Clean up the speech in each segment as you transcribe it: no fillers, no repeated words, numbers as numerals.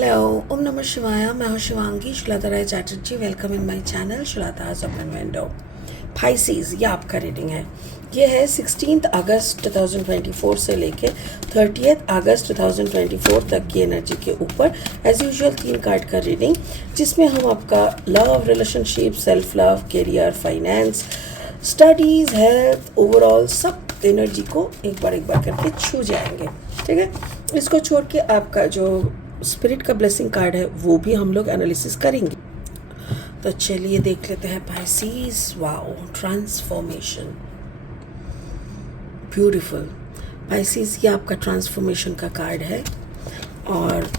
Hello, Om Namah Shivaya. मैं हूँ Shivangi Shukla Rai Chatterjee. Welcome in my channel Shuklataj open window. Pisces, ये आपका रीडिंग है. ये है 16 अगस्त 2024 से लेके 30 अगस्त 2024 तक की एनर्जी के ऊपर एज यूजुअल 3 कार्ड का रीडिंग, जिसमें हम आपका love, relationship, self love, career, finance, studies, health, overall सब एनर्जी को एक बार करके छू जाएंगे. ठीक है. इसको छोड़ के आपका जो स्पिरिट का ब्लेसिंग कार्ड है वो भी हम लोग एनालिसिस करेंगे. तो चलिए देख लेते हैं Pisces. Wow, transformation, beautiful. Pisces, ये आपका ट्रांसफॉर्मेशन का कार्ड है और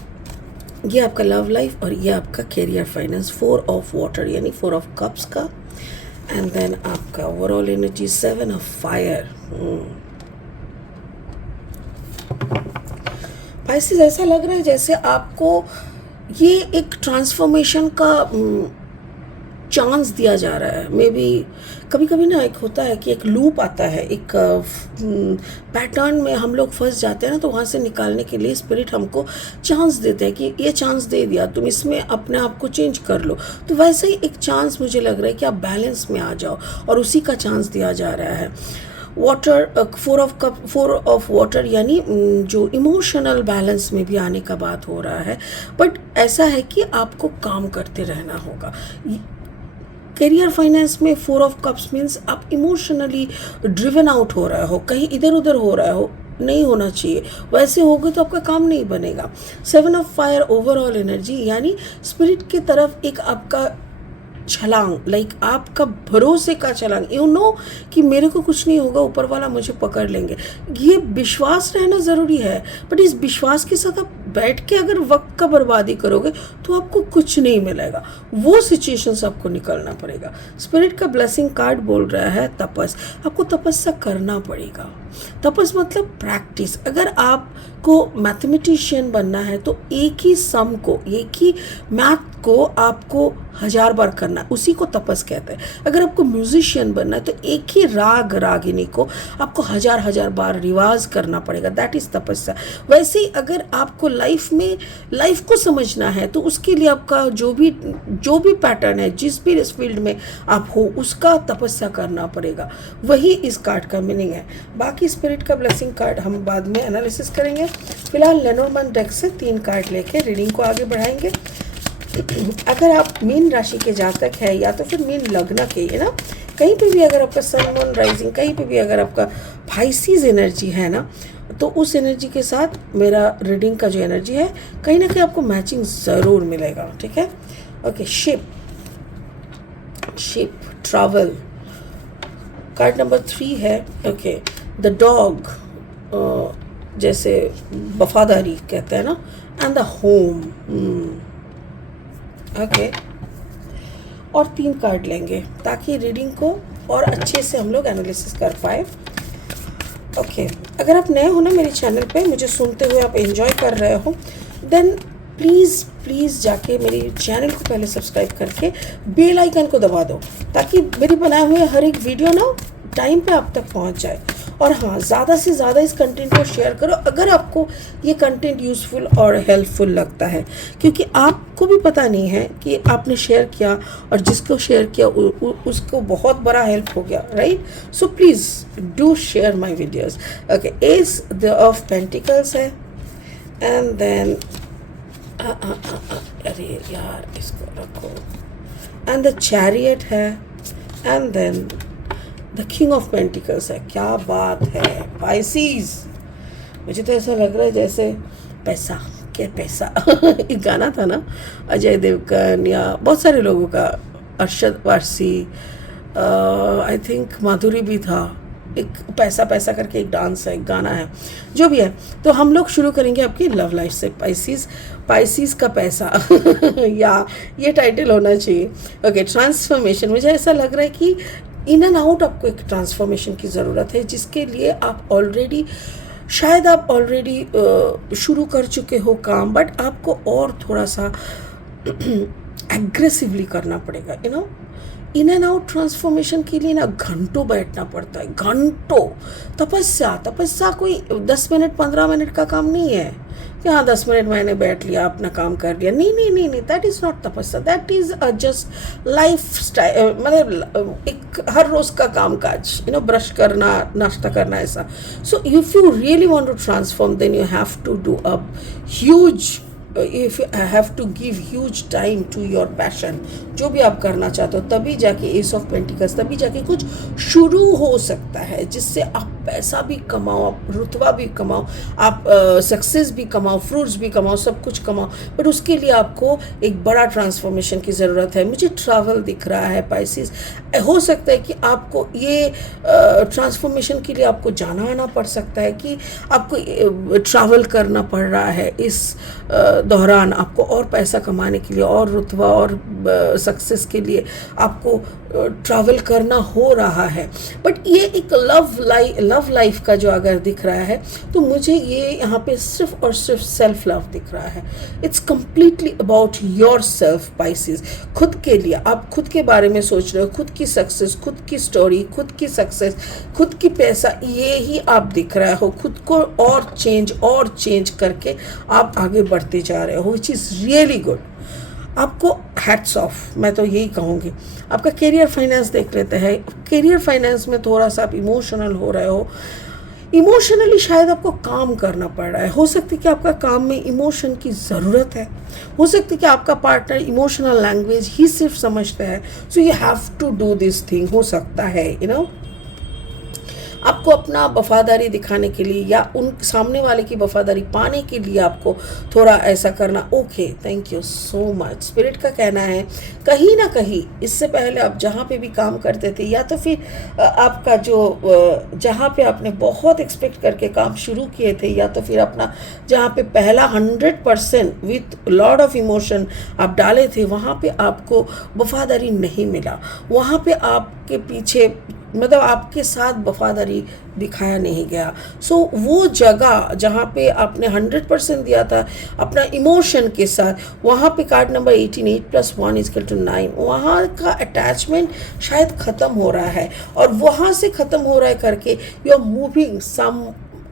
ये आपका लव लाइफ और ये आपका कैरियर, फाइनेंस. 4 ऑफ वाटर यानी 4 ऑफ कप्स का. एंड देन आपका overall energy 7 of fire. Pisces, ऐसा लग रहा है जैसे आपको ये एक ट्रांसफॉर्मेशन का चांस दिया जा रहा है. मे बी कभी कभी ना एक होता है कि एक लूप आता है, एक पैटर्न में हम लोग फंस जाते हैं ना, तो वहाँ से निकालने के लिए स्पिरिट हमको चांस देते हैं कि ये चांस दे दिया, तुम इसमें अपने आप को चेंज कर लो. तो वैसे ही एक चांस मुझे लग रहा है कि आप बैलेंस में आ जाओ और उसी का चांस दिया जा रहा है. वाटर, 4 ऑफ वाटर यानी जो इमोशनल बैलेंस में भी आने का बात हो रहा है. बट ऐसा है कि आपको काम करते रहना होगा. करियर, फाइनेंस में 4 ऑफ कप्स मीन्स आप इमोशनली ड्रिवन आउट हो रहे हो, कहीं इधर उधर हो रहे हो, नहीं होना चाहिए. वैसे होगे तो आपका काम नहीं बनेगा. 7 ऑफ फायर ओवरऑल एनर्जी यानी स्पिरिट की तरफ एक आपका छलांग, लाइक आपका भरोसे का छलांग. यू नो कि मेरे को कुछ नहीं होगा, ऊपर वाला मुझे पकड़ लेंगे. ये विश्वास रहना ज़रूरी है. बट इस विश्वास के साथ आप बैठ के अगर वक्त का बर्बादी करोगे तो आपको कुछ नहीं मिलेगा. वो सिचुएशन से आपको निकलना पड़ेगा. स्पिरिट का ब्लेसिंग कार्ड बोल रहा है तपस. आपको तपस्या करना पड़ेगा. तपस मतलब प्रैक्टिस. अगर आपको मैथमेटिशियन बनना है तो एक ही सम को, एक ही मैथ को आपको 1000 बार करना, उसी को तपस कहते हैं. अगर आपको म्यूजिशियन बनना है तो एक ही रागिनी को आपको 1000 बार रिवाज करना पड़ेगा. दैट इज तपस्या. वैसे ही अगर आपको लाइफ को समझना है तो उसके लिए आपका जो भी पैटर्न है, जिस भी इस फील्ड में आप हो, उसका तपस्या करना पड़ेगा. वही इस कार्ड का मीनिंग है. बाकी स्पिरिट का ब्लेसिंग कार्ड हम बाद में एनालिसिस करेंगे. फिलहाल लेनोर्मैन डेक से 3 कार्ड लेके रीडिंग को आगे बढ़ाएंगे. अगर आप मीन राशि के जातक है या तो फिर मीन लग्न के, है ना, कहीं पे भी अगर आपका सन, मून, राइजिंग, कहीं पे भी अगर आपका पाइसेस एनर्जी है ना, तो उस एनर्जी के साथ मेरा रीडिंग का जो एनर्जी है कहीं ना कहीं आपको मैचिंग ज़रूर मिलेगा. ठीक है. Okay. Ship, travel, card number 3 है. ओके. द डॉग, जैसे वफादारी कहते हैं ना, एंड द होम. ओके. और 3 कार्ड लेंगे ताकि रीडिंग को और अच्छे से हम लोग एनालिसिस कर पाए. ओके. अगर आप नए हो ना मेरे चैनल पे, मुझे सुनते हुए आप एंजॉय कर रहे हो, देन प्लीज़ जाके मेरी चैनल को पहले सब्सक्राइब करके बेल आइकन को दबा दो ताकि मेरी बनाए हुए हर एक वीडियो ना टाइम पे आप तक पहुंच जाए. और हाँ, ज़्यादा से ज़्यादा इस कंटेंट को शेयर करो अगर आपको ये कंटेंट यूज़फुल और हेल्पफुल लगता है, क्योंकि आपको भी पता नहीं है कि आपने शेयर किया और जिसको शेयर किया उसको बहुत बड़ा हेल्प हो गया. Right. So please do share my videos. Okay. Ace the of pentacles है. एंड देन अरे यार, इसको रखो. एंड द चैरियट है. And then the king of pentacles है. क्या बात है पाइसेस. मुझे तो ऐसा लग रहा है जैसे पैसा एक गाना था ना, अजय देवगन या बहुत सारे लोगों का, अरशद वारसी, आई थिंक माधुरी भी था. एक पैसा करके एक डांस है, एक गाना है, जो भी है. तो हम लोग शुरू करेंगे आपकी लव लाइफ से. पाइसेस का पैसा या ये टाइटल होना चाहिए. ओके. ट्रांसफॉर्मेशन. मुझे ऐसा लग रहा है कि इन एंड आउट आपको एक ट्रांसफॉर्मेशन की ज़रूरत है, जिसके लिए आप ऑलरेडी शुरू कर चुके हो काम, बट आपको और थोड़ा सा एग्रेसिवली करना पड़ेगा. इन एंड आउट ट्रांसफॉर्मेशन के लिए ना घंटों बैठना पड़ता है, घंटों। तपस्या तपस्या कोई 10 मिनट 15 मिनट का काम नहीं है कि हाँ 10 मिनट मैंने बैठ लिया अपना काम कर लिया। नहीं नहीं नहीं नहीं, दैट इज़ नॉट तपस्या, that is just life style, मतलब एक हर रोज़ का काम काज, ब्रश करना, नाश्ता करना, ऐसा। So if you really want to transform then you have to do a huge, if you have to give huge time to your passion, जो भी आप करना चाहते हो, तभी जाके एस ऑफ पेंटिकल्स, तभी जाके कुछ शुरू हो सकता है जिससे आप पैसा भी कमाओ, आप रुतबा भी कमाओ, आप सक्सेस भी कमाओ, फ्रूट्स भी कमाओ, सब कुछ कमाओ। बट उसके लिए आपको एक बड़ा ट्रांसफॉर्मेशन की ज़रूरत है। मुझे ट्रैवल दिख रहा है पाइसिस, हो सकता है कि आपको ये ट्रांसफॉर्मेशन के लिए आपको जाना आना पड़ सकता है, कि आपको ट्रैवल करना पड़ रहा है इस दौरान, आपको और पैसा कमाने के लिए, और रुतबा और सक्सेस के लिए आपको ट्रैवल करना हो रहा है। बट ये एक लव लाइफ का जो अगर दिख रहा है, तो मुझे ये यहाँ पे सिर्फ और सिर्फ सेल्फ लव दिख रहा है। It's completely about your self Pisces. खुद के लिए, आप खुद के बारे में सोच रहे हो, खुद की सक्सेस, खुद की स्टोरी, खुद की सक्सेस, खुद की पैसा, ये ही आप दिख रहा हो। खुद को और चेंज करके आप आगे बढ़ते जा रहे हो, विच इज़ रियली गुड। आपको हैट्स ऑफ, मैं तो यही कहूँगी। आपका करियर फाइनेंस देख लेते हैं। करियर फाइनेंस में थोड़ा सा आप इमोशनल हो रहे हो, इमोशनली शायद आपको काम करना पड़ रहा है। हो सकती है कि आपका काम में इमोशन की ज़रूरत है, हो सकती है कि आपका पार्टनर इमोशनल लैंग्वेज ही सिर्फ समझता है, so you have to do this thing. हो सकता है आपको अपना वफादारी दिखाने के लिए या उन सामने वाले की वफादारी पाने के लिए आपको थोड़ा ऐसा करना। Okay, thank you so much. Spirit का कहना है कहीं ना कहीं इससे पहले आप जहाँ पे भी काम करते थे, या तो फिर आपका जो जहाँ पे आपने बहुत एक्सपेक्ट करके काम शुरू किए थे, या तो फिर अपना जहाँ पे पहला 100% विथ लॉट ऑफ इमोशन आप डाले थे, वहाँ पे आपको वफादारी नहीं मिला। वहाँ पे आपके पीछे, मतलब आपके साथ वफादारी दिखाया नहीं गया। सो वो जगह जहाँ पे आपने 100% दिया था अपना इमोशन के साथ, वहाँ पे कार्ड नंबर 18, 8 + 1 = 9, वहाँ का अटैचमेंट शायद ख़त्म हो रहा है, और वहाँ से ख़त्म हो रहा है करके you are moving some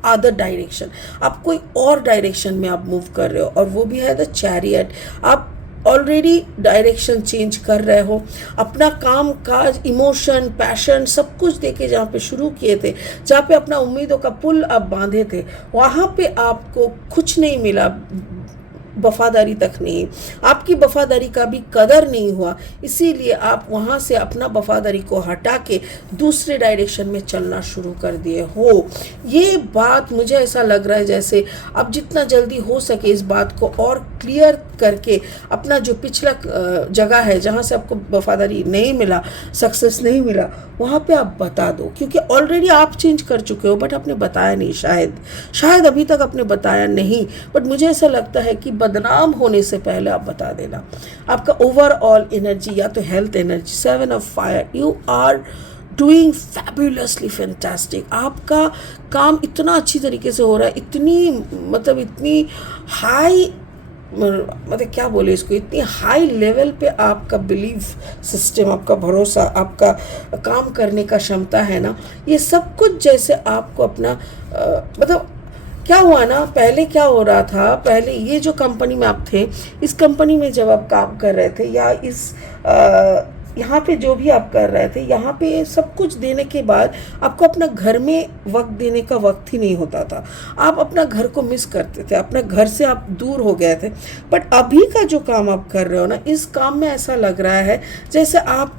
other direction. आप कोई और डायरेक्शन में आप मूव कर रहे हो, और वो भी है द चैरियट। आप ऑलरेडी डायरेक्शन चेंज कर रहे हो, अपना काम काज, इमोशन, पैशन सब कुछ देके जहाँ पे शुरू किए थे, जहाँ पे अपना उम्मीदों का पुल आप बांधे थे, वहाँ पे आपको कुछ नहीं मिला, वफादारी तक नहीं, आपकी वफादारी का भी कदर नहीं हुआ। इसीलिए आप वहाँ से अपना वफादारी को हटा के दूसरे डायरेक्शन में चलना शुरू कर दिए हो। ये बात मुझे ऐसा लग रहा है जैसे अब जितना जल्दी हो सके इस बात को और क्लियर करके अपना जो पिछला जगह है जहाँ से आपको वफादारी नहीं मिला, सक्सेस नहीं मिला, वहाँ पे आप बता दो, क्योंकि ऑलरेडी आप चेंज कर चुके हो, बट आपने बताया नहीं। शायद अभी तक आपने बताया नहीं, बट मुझे ऐसा लगता है कि बदनाम होने से पहले आप बता देना। आपका ओवरऑल एनर्जी, या तो health energy, 7 of Fire, you are doing fabulously fantastic. आपका काम इतना अच्छी तरीके से हो रहा है, इतनी हाई, मतलब क्या बोले इसको, इतनी हाई लेवल पे आपका बिलीफ सिस्टम, आपका भरोसा, आपका काम करने का क्षमता है ना, ये सब कुछ जैसे आपको अपना मतलब क्या हुआ ना, पहले क्या हो रहा था, पहले ये जो कंपनी में आप थे, इस कंपनी में जब आप काम कर रहे थे, या इस यहाँ पे जो भी आप कर रहे थे, यहाँ पे सब कुछ देने के बाद आपको अपना घर में वक्त देने का वक्त ही नहीं होता था। आप अपना घर को मिस करते थे, अपना घर से आप दूर हो गए थे। बट अभी का जो काम आप कर रहे हो ना, इस काम में ऐसा लग रहा है जैसे आप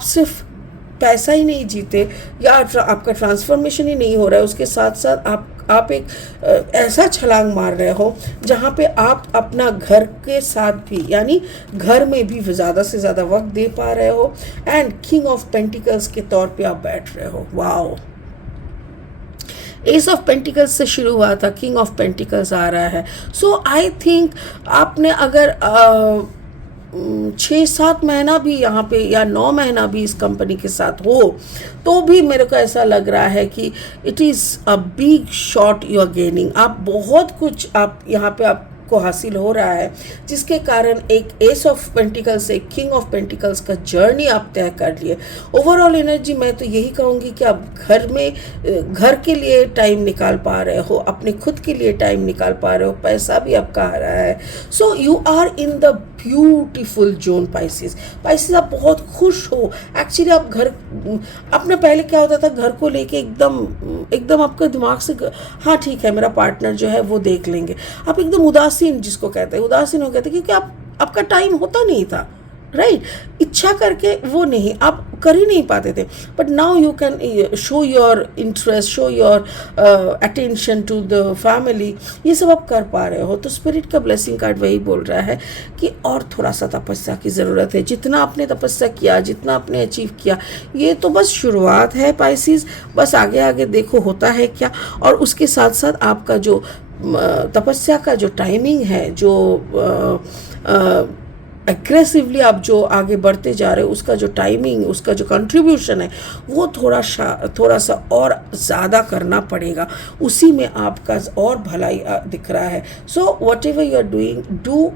सिर्फ पैसा ही नहीं जीते, या आपका ट्रांसफॉर्मेशन ही नहीं हो रहा है, उसके साथ साथ आप एक ऐसा छलांग मार रहे हो जहाँ पे आप अपना घर के साथ भी, यानी घर में भी ज़्यादा से ज़्यादा वक्त दे पा रहे हो, एंड किंग ऑफ पेंटिकल्स के तौर पे आप बैठ रहे हो। वाओ, एस ऑफ पेंटिकल्स से शुरू हुआ था, किंग ऑफ पेंटिकल्स आ रहा है। सो आई थिंक आपने अगर 6-7 महीना भी यहाँ पे, या 9 महीना भी इस कंपनी के साथ हो, तो भी मेरे को ऐसा लग रहा है कि it is a big shot you are gaining. आप बहुत कुछ, आप यहाँ पे आपको आपको हासिल हो रहा है, जिसके कारण एक एस ऑफ पेंटिकल्स से किंग ऑफ पेंटिकल्स का जर्नी आप तय कर लिए। ओवरऑल एनर्जी मैं तो यही कहूँगी कि आप घर के लिए टाइम निकाल पा रहे हो, अपने खुद के लिए टाइम निकाल पा रहे हो, पैसा भी आपका आ रहा है। So you are in the beautiful zone Pisces. Pisces आप बहुत खुश हो। एक्चुअली आप घर अपने पहले क्या होता था, घर को लेके एकदम आपके दिमाग से हाँ ठीक है मेरा पार्टनर जो है वो देख लेंगे, आप एकदम उदासीन, जिसको कहते हैं उदासीन हो गए थे, क्योंकि आपका टाइम होता नहीं था, राइट। इच्छा करके वो नहीं, आप कर ही नहीं पाते थे। But now you can show your interest, show your attention to the family, ये सब आप कर पा रहे हो। तो स्पिरिट का ब्लेसिंग कार्ड वही बोल रहा है कि और थोड़ा सा तपस्या की ज़रूरत है। जितना आपने तपस्या किया, जितना आपने अचीव किया, ये तो बस शुरुआत है पाइसिस। बस आगे आगे देखो होता है क्या। और उसके साथ साथ आपका जो तपस्या का जो टाइमिंग है, जो एग्रेसिवली आप जो आगे बढ़ते जा रहे हो, उसका जो टाइमिंग, उसका जो कंट्रीब्यूशन है, वो थोड़ा सा और ज़्यादा करना पड़ेगा। उसी में आपका और भलाई दिख रहा है। So whatever you are doing, do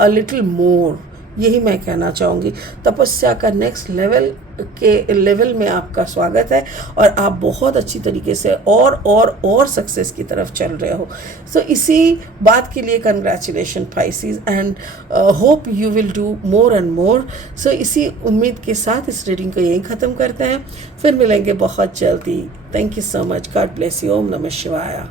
a little more, यही मैं कहना चाहूँगी। तपस्या का नेक्स्ट लेवल में आपका स्वागत है और आप बहुत अच्छी तरीके से और सक्सेस की तरफ चल रहे हो। सो इसी बात के लिए congratulation Pisces, and hope you will do more and more. So इसी उम्मीद के साथ इस रीडिंग को यहीं ख़त्म करते हैं, फिर मिलेंगे बहुत जल्दी। Thank you so much, God bless you, Om Namah शिवाय।